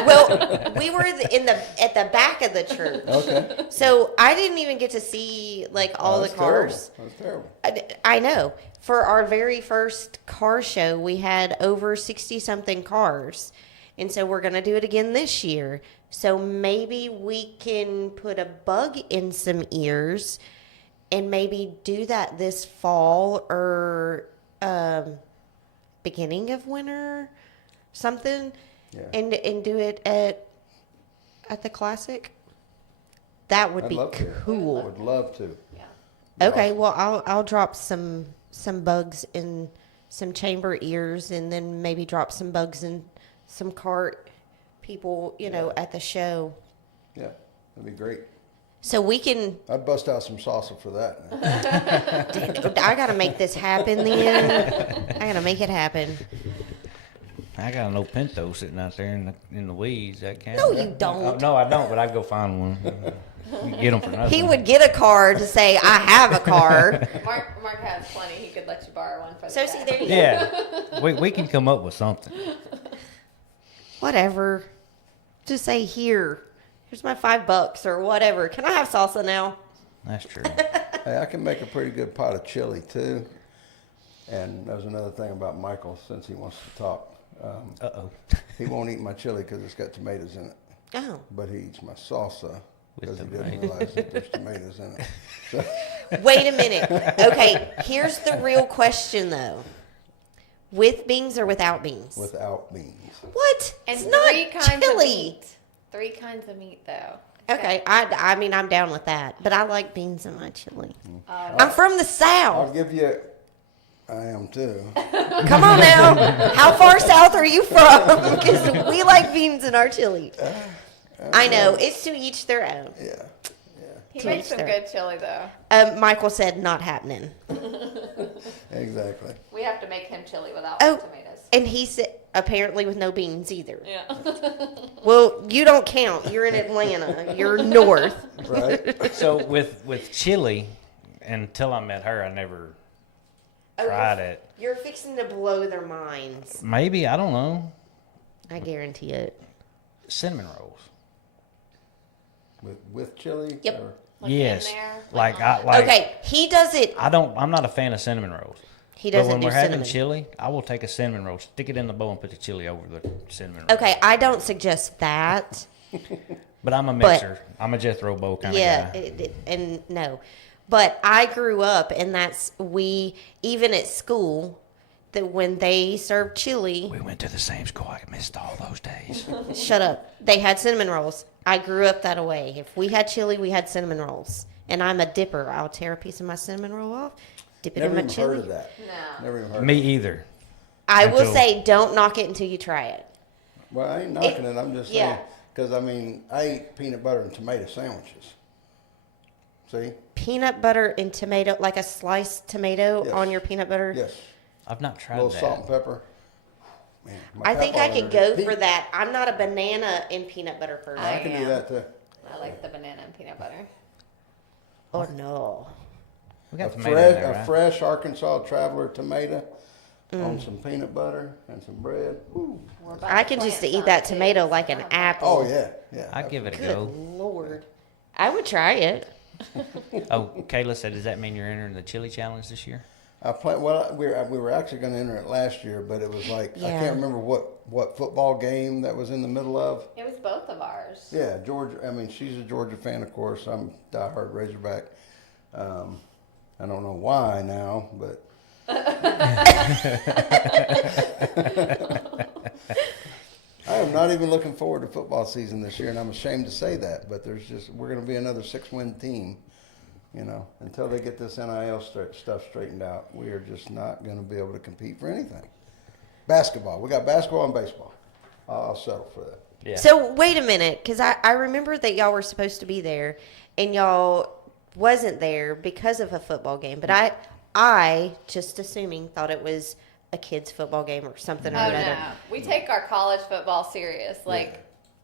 Well, we were at the back of the church, Okay. so I didn't even get to see all the That's cars. terrible. That's terrible. I know. For our very first car show, we had over 60-something cars. And so we're going to do it again this year. So maybe we can put a bug in some ears and maybe do that this fall or beginning of winter, something, Yeah. and do it at the Classic. That would I'd be love to. cool. Would love to. Yeah. Okay, well, I'll drop some bugs in some chamber ears, and then maybe drop some bugs in some cart people, at the show. Yeah, that'd be great. So we can. I'd bust out some salsa for that. I gotta make this happen. Then I gotta make it happen. I got an old Pinto sitting out there in the weeds. That can't. No, you don't. No, I don't. But I'd go find one. You can get them for nothing. He would get a car to say, "I have a car." Mark has plenty. He could let you borrow one for the So day. see, there you go. Yeah, we can come up with something. Whatever. Just say, here's my $5 or whatever. Can I have salsa now? That's true. Hey, I can make a pretty good pot of chili too. And there's another thing about Michael, since he wants to talk. Uh-oh. He won't eat my chili because it's got tomatoes in it, Oh. but he eats my salsa because he doesn't tomatoes. realize that there's tomatoes in it. So, Wait a minute. Okay, here's the real question though. With beans or without beans? without beans. What? And It's not three kinds of chili. meat. 3 kinds of meat, though. Okay, I mean, I'm down with that. But I like beans in my chili. Oh. I'm from the I'll South. give you. I am too. Come on now. How far south are you from? Because we like beans in our chili. I know. It's to each their own. Yeah. He To makes each some their- good chili, though. Michael said not happening. Exactly. We have to make him chili without Oh. tomatoes. And he said, apparently with no beans either. Yeah. Well, you don't count. You're in Atlanta. You're north. Right. So with chili, until I met her, I never tried it. You're fixing to blow their minds. Maybe, I don't know. I guarantee it. cinnamon rolls. With chili? Yep. Or- Like Yes. in there, Like on I like. Okay, he does it. I'm not a fan of cinnamon rolls. He But doesn't when do we're cinnamon. having chili, I will take a cinnamon roll, stick it in the bowl, and put the chili over the cinnamon roll. Okay, I don't suggest that. But I'm a But- mixer. I'm a Jethro bowl kind Yeah, of guy. and no. But I grew up, and even at school, that when they served chili, We went to the same school. I missed all those days. shut up, they had cinnamon rolls. I grew up that way. If we had chili, we had cinnamon rolls. And I'm a dipper. I'll tear a piece of my cinnamon roll off, dip it Never in my even chili. heard of that. No. Never even heard Me of it. either. I will Until- say, don't knock it until you try it. Well, I ain't knocking it. I'm just yeah. saying. Because, I mean, I eat peanut butter and tomato sandwiches. See? Peanut butter and tomato, like a sliced tomato Yes. on your peanut butter. Yes. I've not A tried little that. salt and pepper. Man, my I think I papa could learned go it. for that. I'm not a banana and peanut butter person. I can do am. that too. I like the banana and peanut butter. Oh no. We A got tomato in there, right? fresh Arkansas Traveler tomato Mm. on some peanut butter and some bread. Ooh. We're about I to can plant just eat some, that too. tomato like an Oh, apple. Oh yeah, yeah. I'd give it a Good go. Lord. I would try it. Oh, Kayla said, does that mean you're entering the chili challenge this year? We were actually going to enter it last year, but it was like I Yeah. can't remember what football game that was in the middle of. It was both of ours. Yeah, Georgia. I mean, she's a Georgia fan, of course. I'm diehard Razorback. I don't know why now, but I am not even looking forward to football season this year, and I'm ashamed to say that. But we're going to be another 6-win team. You know, until they get this NIL stuff straightened out, we are just not going to be able to compete for anything. Basketball. We got basketball and baseball. I'll settle for that. Yeah. So wait a minute, because I remember that y'all were supposed to be there, and y'all wasn't there because of a football game. But I just assuming thought it was a kids' football game or something or Oh another. no, we take our college football serious, like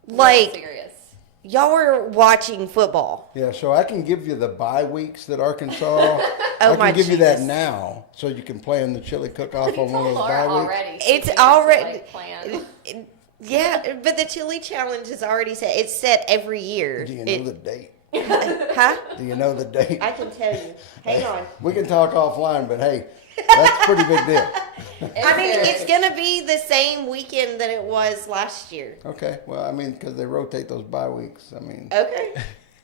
Like- serious. Y'all were watching football. Yeah, so I can give you the bye weeks that Arkansas. Oh, I can my give you that Jesus. now, so you can play in the chili cook-off on one of those Laura bye weeks. already. It's She already- like, planned. Yeah, but the chili challenge is already set. It's set every year. Do you know the date? Huh? Do you know the date? I can tell you. Hang on. We can talk offline, but hey, that's a pretty big deal. I mean, it's gonna be the same weekend that it was last year. Okay, well, I mean, because they rotate those bye weeks. I mean, Okay.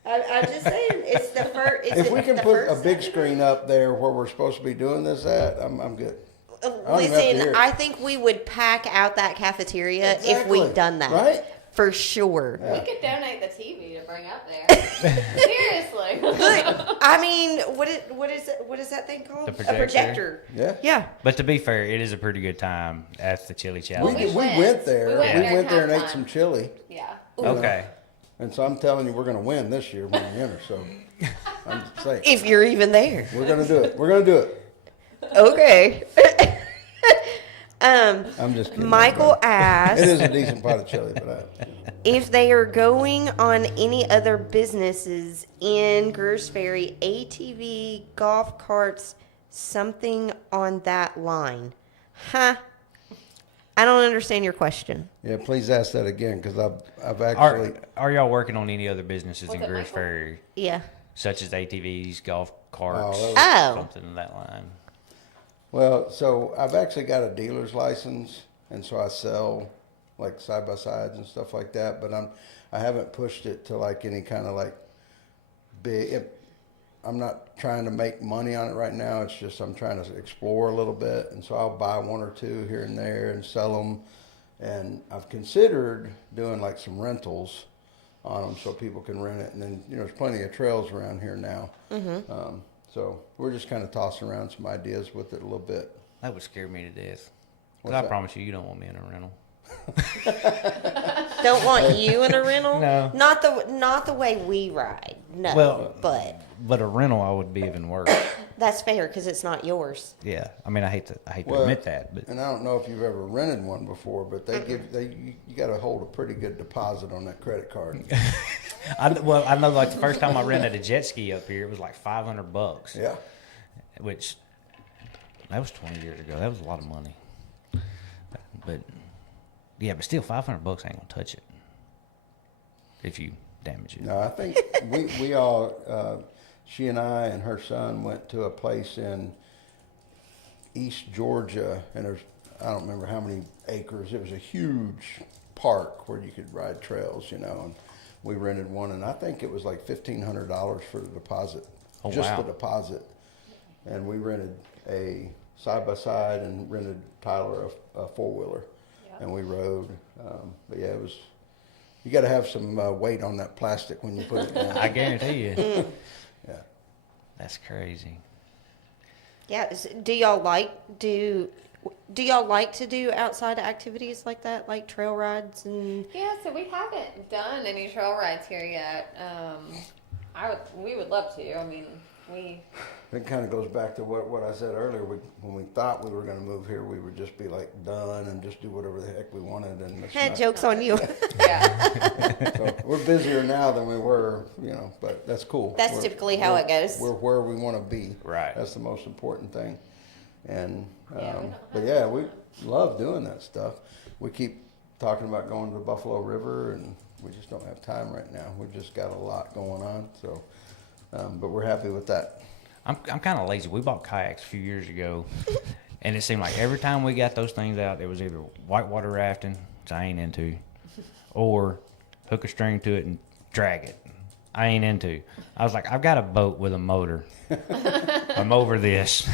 I'm just saying, it's the first. if we can put a big screen up there where we're supposed to be doing this at, I'm good. don't even have to hear Listen, it. I think we would pack out that cafeteria if Exactly. we'd done that. Right? For sure. We could donate the TV to bring up there. Seriously. Look, I mean, what is that thing called? The A projector? projector. Yeah. Yeah. But to be fair, it is a pretty good time at the chili We, challenge. we went went. there. We We went went, during there and ate halftime. some chili. Yeah. Okay. And so I'm telling you, we're going to win this year when we enter. So I'm just saying. If you're even there. We're going to do it. We're going to do it. Okay. I'm just kidding. Michael everybody. asked It is a decent pot of chili, but if they are going on any other businesses in Greers Ferry, ATV, golf carts, something on that line. Huh? I don't understand your question. yeah, please ask that again because I've Are, actually. are y'all working on any other businesses Was in it Greers Michael? Ferry, Yeah. such as ATVs, golf carts, Oh, Oh. something in that line? Well, so I've actually got a dealer's license, and so I sell like side by sides and stuff like that. But I haven't pushed it to like any kind of like big. I'm not trying to make money on it right now. It's just I'm trying to explore a little bit, and so I'll buy one or two here and there and sell them. And I've considered doing like some rentals on them so people can rent it. And then there's plenty of trails around here now. So we're just kind of tossing around some ideas with it a little bit. That would scare me to death. 'Cause What's I that? promise you don't want me in a rental. Don't want you in a rental? No. Not the way we ride. No. Well- but a rental, I would be even worse. that's fair because it's not yours. Yeah, I mean, I hate to Well, admit that, but And I don't know if you've ever rented one before, but you got to hold a pretty good deposit on that credit card. I know like the first time I rented a jet ski up here, it was like $500. Yeah. Which that was 20 years ago. That was a lot of money. But yeah, but still $500 ain't gonna touch it. if you damage it. No, I think we all, she and I and her son went to a place in East Georgia, and I don't remember how many acres. It was a huge park where you could ride trails, and we rented one, and I think it was like $1,500 for the deposit, just wow. the deposit. And we rented a side-by-side and rented Tyler a four-wheeler, and we rode. But yeah, it was. You got to have some weight on that plastic when you put it down. I guarantee you. Yeah. That's crazy. Yeah. Do y'all like to do outside activities like that, like trail rides and? Yeah, so we haven't done any trail rides here yet. We would love to. I mean, It kind of goes back to what I said earlier. When we thought we were going to move here, we would just be like done and just do whatever the heck we wanted. And it's Joke's on you. yeah. so we're busier now than we were, but that's cool. That's typically how it goes. We're where we want to be. Right. That's the most important thing. And Yeah, we love doing that stuff. We keep talking about going to the Buffalo River, and we just don't have time right now. We've just got a lot going on. So, but we're happy with that. I'm kind of lazy. We bought kayaks a few years ago, and it seemed like every time we got those things out, it was either whitewater rafting, which I ain't into, or hook a string to it and drag it. I ain't into. I was like, I've got a boat with a motor. I'm over this.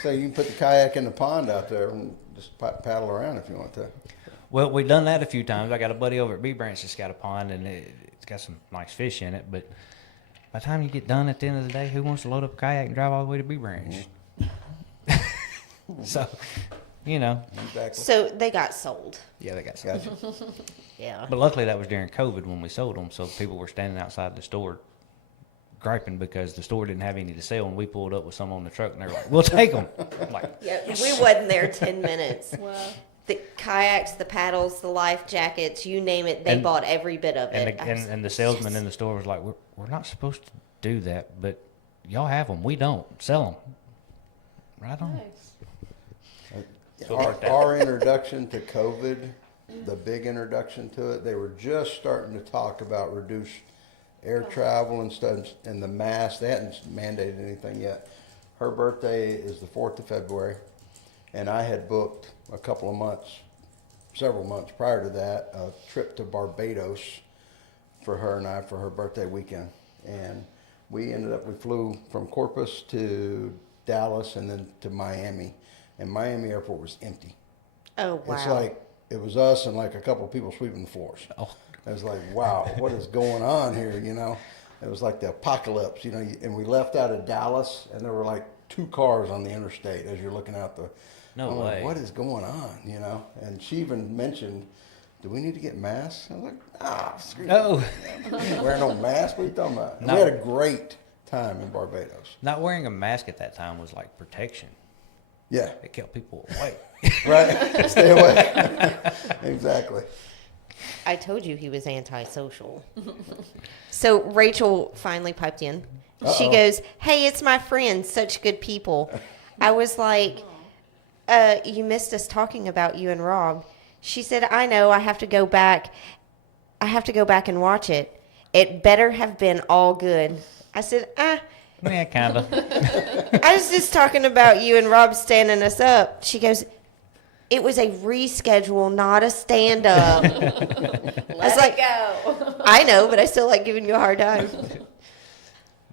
So you can put the kayak in the pond out there and just paddle around if you want to. Well, we've done that a few times. I got a buddy over at B Branch that's got a pond, and it's got some nice fish in it, but by the time you get done at the end of the day, who wants to load up a kayak and drive all the way to B Branch? So, Exactly. So they got sold. Yeah, they got some. Gotcha. Yeah. But luckily that was during COVID when we sold them, so people were standing outside the store griping because the store didn't have any to sell, and we pulled up with some on the truck, and they were like, "We'll take them." I'm like, Yeah, we wasn't there 10 minutes. Well, The kayaks, the paddles, the life jackets, you name it, they And- bought every bit of it. and the salesman in the store was like, "We're not supposed to do that, but y'all have them. We don't sell them." Right on. nice. Our introduction to COVID, the big introduction to it, they were just starting to talk about reduced air travel and stuff, and the mask. They hadn't mandated anything yet. Her birthday is the 4th of February, and I had booked several months prior to that, a trip to Barbados for her and I for her birthday weekend. And we flew from Corpus to Dallas and then to Miami. And Miami airport was empty. Oh, wow. It's like, it was us and like a couple of people sweeping the floors. Oh. It was like, wow, what is going on here, It was like the apocalypse, and we left out of Dallas, and there were like 2 cars on the interstate as you're looking out the... No I'm way. like, what is going on, And she even mentioned, do we need to get masks? I was like, screw No, that. We ain't wearing no mask. What are you talking about? And No. we had a great time in Barbados. not wearing a mask at that time was like protection. Yeah, It kept people away. right. Stay away. Exactly. I told you he was antisocial. So Rachel finally piped in. She Uh-oh. goes, "Hey, it's my friends, such good people." I was like, "You missed us talking about you and Rob." She said, "I know. I have to go back. And watch it. It better have been all good." I said, Yeah, kind of. I was just talking about you and Rob standing us up." She goes, "It was a reschedule, not a stand up." Let like- it go. I know, but I still like giving you a hard time.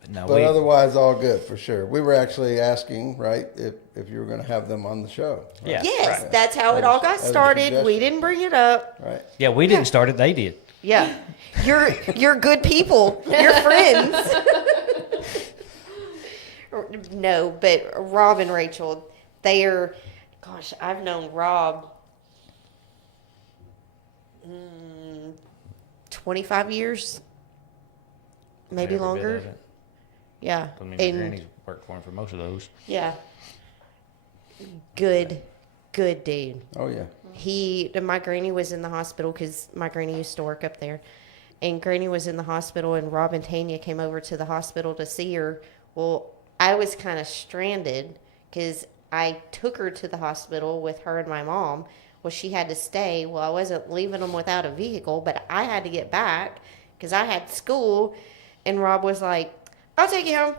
But no, But otherwise, all good for sure. We were actually asking, right, if you were going to have them on the show. Right? yeah, Yes, right. that's how it all got As a started. We suggestion. didn't bring it up. Right. Yeah, we didn't start it; they did. Yeah. You're good people. You're friends. No, but Rob and Rachel, gosh, I've known Rob 25 years, maybe Every bit longer. of it. Yeah. I mean, my And granny's worked for him for most of those. yeah. Good dude. Oh, yeah. My granny was in the hospital because my granny used to work up there, and granny was in the hospital, and Rob and Tanya came over to the hospital to see her. Well, I was kind of stranded because I took her to the hospital with her and my mom. Well, she had to stay. Well, I wasn't leaving them without a vehicle, but I had to get back because I had school. And Rob was like, I'll take you home.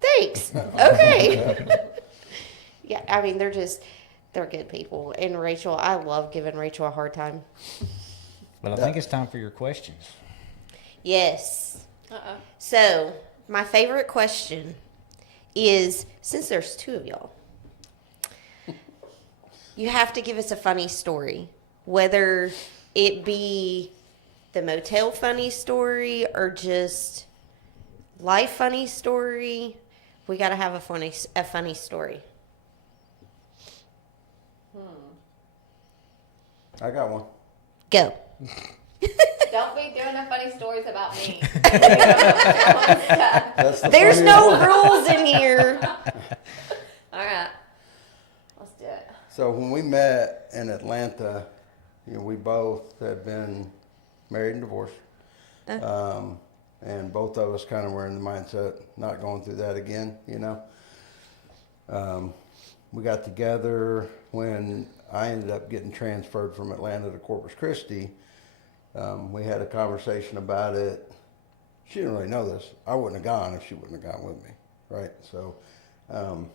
Thanks. Okay. Yeah, I mean, they're good people. And Rachel, I love giving Rachel a hard time. Well, I think it's time for your questions. Yes. Uh-oh. So, my favorite question is, since there's two of y'all, you have to give us a funny story, whether it be the motel funny story or just life funny story. We got to have a funny story. I got one. Go. Don't be doing the funny stories about me. That's the There's funny no one. rules in here. All right. Let's do it. So when we met in Atlanta, we both had been married and divorced. And both of us kind of were in the mindset, not going through that again, We got together when I ended up getting transferred from Atlanta to Corpus Christi. We had a conversation about it. She didn't really know this. I wouldn't have gone if she wouldn't have gone with me, right? So, Aww.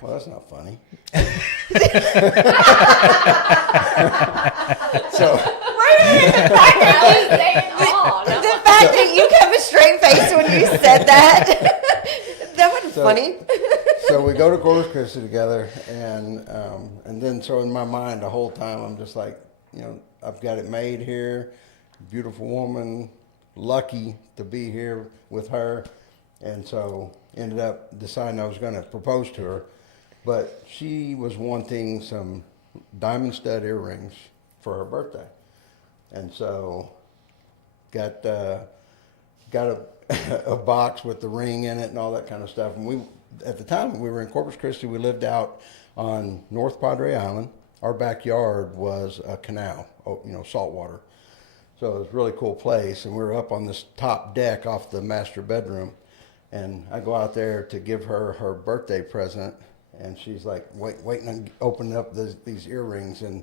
well, that's not funny. I was saying, oh, no. The fact that you kept a straight face when you said that, that wasn't funny. So we go to Corpus Christi together, and then so in my mind the whole time I'm just like, I've got it made here, beautiful woman, lucky to be here with her, and so ended up deciding I was going to propose to her, but she was wanting some diamond stud earrings for her birthday, and so got a box with the ring in it and all that kind of stuff, and at the time we were in Corpus Christi, we lived out on North Padre Island. Our backyard was a canal, salt water. So it was a really cool place. And we were up on this top deck off the master bedroom. And I go out there to give her her birthday present. And she's like waiting on opening up these earrings. And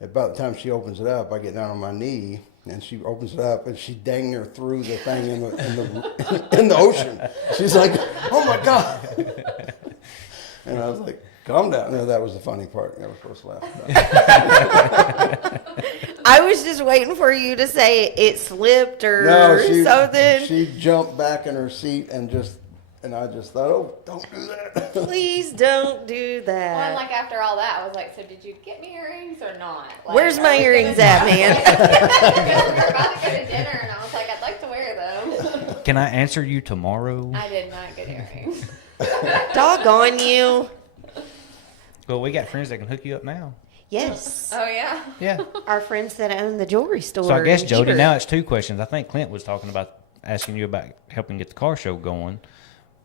about the time she opens it up, I get down on my knee. And she opens it up, and she dang near threw the thing in the ocean. She's like, "Oh my God!" And I was like, "Calm down." No, that was the funny part. Never supposed to laugh about. I was just waiting for you to say it slipped or No, something. she jumped back in her seat and I just thought, "Oh, don't do that." Please don't do Well, that. and like after all that, I was like, so did you get me earrings or not? Like, Where's are my we earrings gonna- at, man? Because we were about to go to dinner, and I was like, I'd like to wear them. Can I answer you tomorrow? I did not get earrings. Doggone you. Well, we got friends that can hook you up now. Yes. Oh yeah. Yeah. Our friends that own the jewelry store. So I guess, in Jody, Heber. now it's two questions. I think Clint was talking about asking you about helping get the car show going.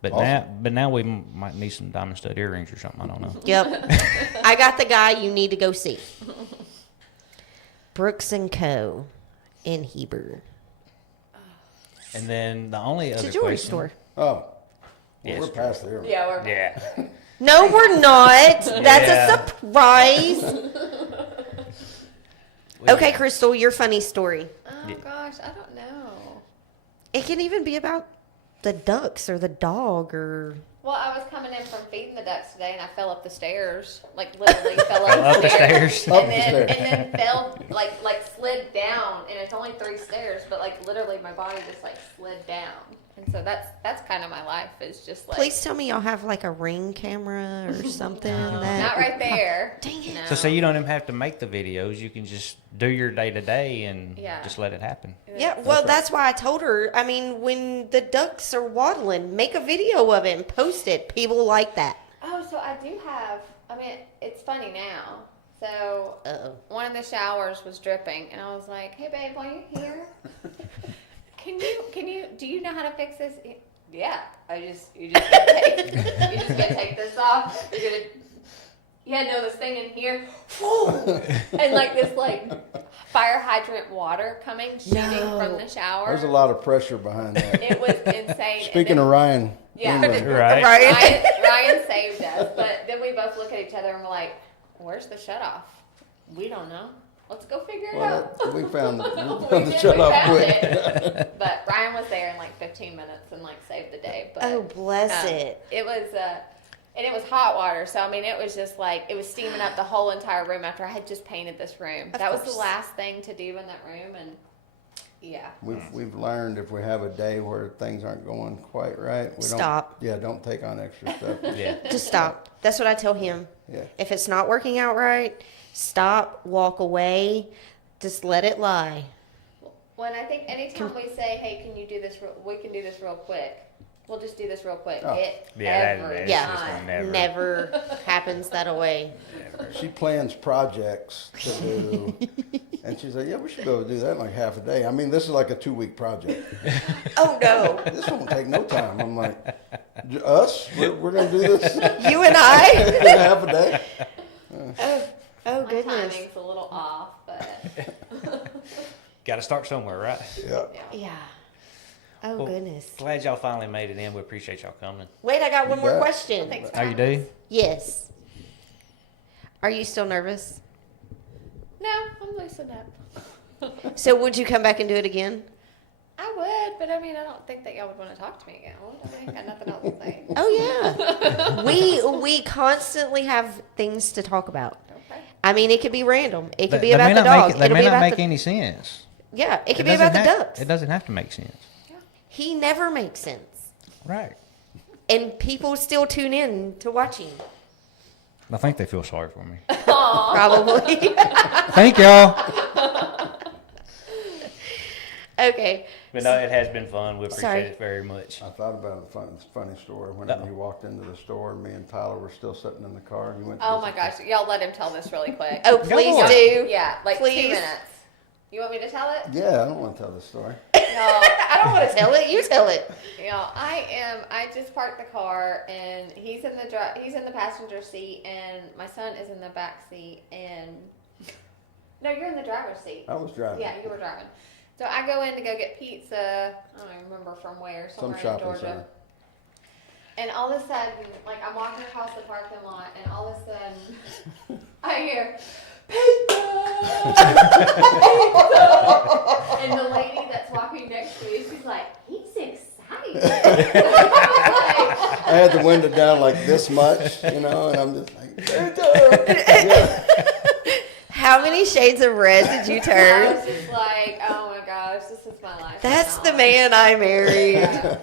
But now we might need some diamond stud earrings or something. I don't know. Yep. I got the guy you need to go see. Brooks & Co. in Heber. And then the only It's other a jewelry question. store. Oh, well, Yes. we're past there. Yeah, we're. Yeah. No, we're not. That's Yeah. a surprise. Okay, Crystal, your funny story. Oh gosh, I don't know. It can even be about the ducks or the dog or... Well, I was coming in from feeding the ducks today, and I fell up the stairs. Like literally fell up, Up the stairs. Up and the then stairs. and then fell like slid down, and it's only 3 stairs, but like literally my body just like slid down, and so that's kind of my life is just like. Please tell me y'all have like a Ring camera or something. that... Not right there. Dang it. No. So you don't even have to make the videos. You can just do your day to day and Yeah. just let it happen. Yeah, well, that's why I told her. I mean, when the ducks are waddling, make a video of it and post it. People like that. Oh, so I do have. I mean, it's funny now. So Uh-oh. one of the showers was dripping, and I was like, "Hey, babe, while you're here, do you know how to fix this?" Yeah, you just gotta take this off. You had to know this thing in here, and like this like fire hydrant water coming shooting No. from the shower. There's a lot of pressure behind that. It was insane. Speaking of Ryan, Yeah. England. Right. Ryan saved us, but then we both look at each other and we're like, "Where's the shut off? We don't know. Let's go figure it out." Well, we found We the did, shut we off found quick. it. But Ryan was there in like 15 minutes and like saved the day. But, Oh, bless it. It was, and it was hot water. So, I mean, it was just like, it was steaming up the whole entire room after I had just painted this room. Of That was course. the last thing to do in that room. And yeah. We've learned if we have a day where things aren't going quite right, we Stop. don't. Yeah, don't take on extra stuff. Yeah. Just stop. That's what I tell him. Yeah. If it's not working out right, stop, walk away, just let it lie. When I think anytime we say, "Hey, can you do this? We can do this real quick." We'll just do this real quick. Oh. Yeah, Every Yeah. time. Never happens that way. She plans projects to do, and she's like, "Yeah, we should be able to do that in like half a day." I mean, this is like a 2-week project. Oh no. This won't take no time. I'm like, us? We're gonna do this in You and I? half a day? Oh My goodness. timing's a little off, but Got to start somewhere, right? Yeah. yeah. Yeah. Oh Well, goodness. Glad y'all finally made it in. We appreciate y'all coming. Wait, I got one more bet. question. Thanks for How you having do? us. Yes. Are you still nervous? No, I'm loosened up. So would you come back and do it again? I would, but I mean, I don't think that y'all would want to talk to me again. Would I? Got nothing else to say. Oh yeah. we constantly have things to talk about. Okay. I mean, it could be random. It could be They about may the not make dog. it- They It'll may be not about make the any sense. yeah. It could It be about the doesn't ducks. It doesn't have to make sense. He never makes sense, Right. and people still tune in to watch him. I think they feel sorry for me. Probably. Thank y'all. Okay. But no, it has been fun. We appreciate Sorry. it very much. I thought about a funny story. Whenever Uh-oh. you walked into the store, me and Tyler were still sitting in the car. And you went. Oh my gosh, y'all let him tell this really quick. Oh, please on. do. Yeah, like Please. 2 minutes. You want me to tell it? Yeah, I don't want to tell this story. Y'all, I don't want to tell it. You tell it. y'all, I just parked the car and he's in the passenger seat and my son is in the back seat and no, you're in the driver's seat. I was driving. Yeah, you were driving. So I go in to go get pizza. I don't even remember from where, somewhere in shopping Georgia. center. And all of a sudden, like I'm walking across the parking lot, and all of a sudden, I hear pizza, pizza, and the lady that's walking next to me, she's like, "He's excited." I had the window down like this much, and I'm just like, yeah. How many shades of red did you I turn? was just like, "Oh my gosh, this is my life." That's now." the man I married. Yeah.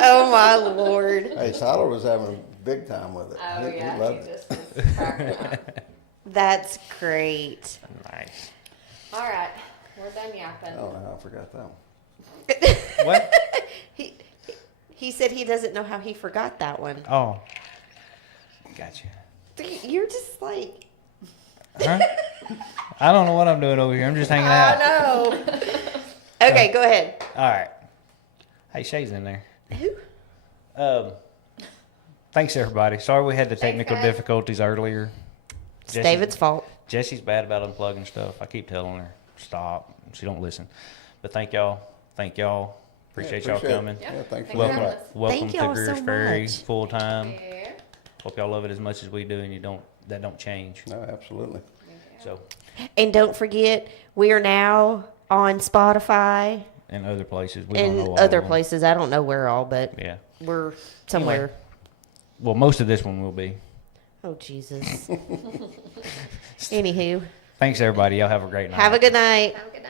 Oh my Lord. Hey, Tyler was having a big time with it. Oh He yeah, loved he it. just was cracking up. That's great. Nice. All right, we're done yapping. I don't know how I forgot that one. What? He said he doesn't know how he forgot that one. Oh. Gotcha. You're just like, Huh? I don't know what I'm doing over here. I'm just hanging I out. know. Okay, go ahead. All right. Hey, Shay's in there. Who? Thanks, everybody. Sorry we had the technical guys. difficulties earlier. It's David's fault. Jesse's bad about unplugging stuff. I keep telling her, stop. She don't listen. But thank y'all. Thank y'all. Appreciate y'all appreciate it. coming. Yeah. Yeah, thanks for Welcome. having Welcome, us. welcome Thank to y'all Greer's so Ferry much. full time. Yeah. Hope y'all love it as much as we do, and that don't change. No, absolutely. So, And don't forget, we are now on Spotify and other places, we don't know and all other of them. places. I don't know where all, but Yeah. we're somewhere. Well, most of this one will be. Oh, Jesus. Anywho, Thanks, everybody. Y'all have a great night. have a good night. Have a good night.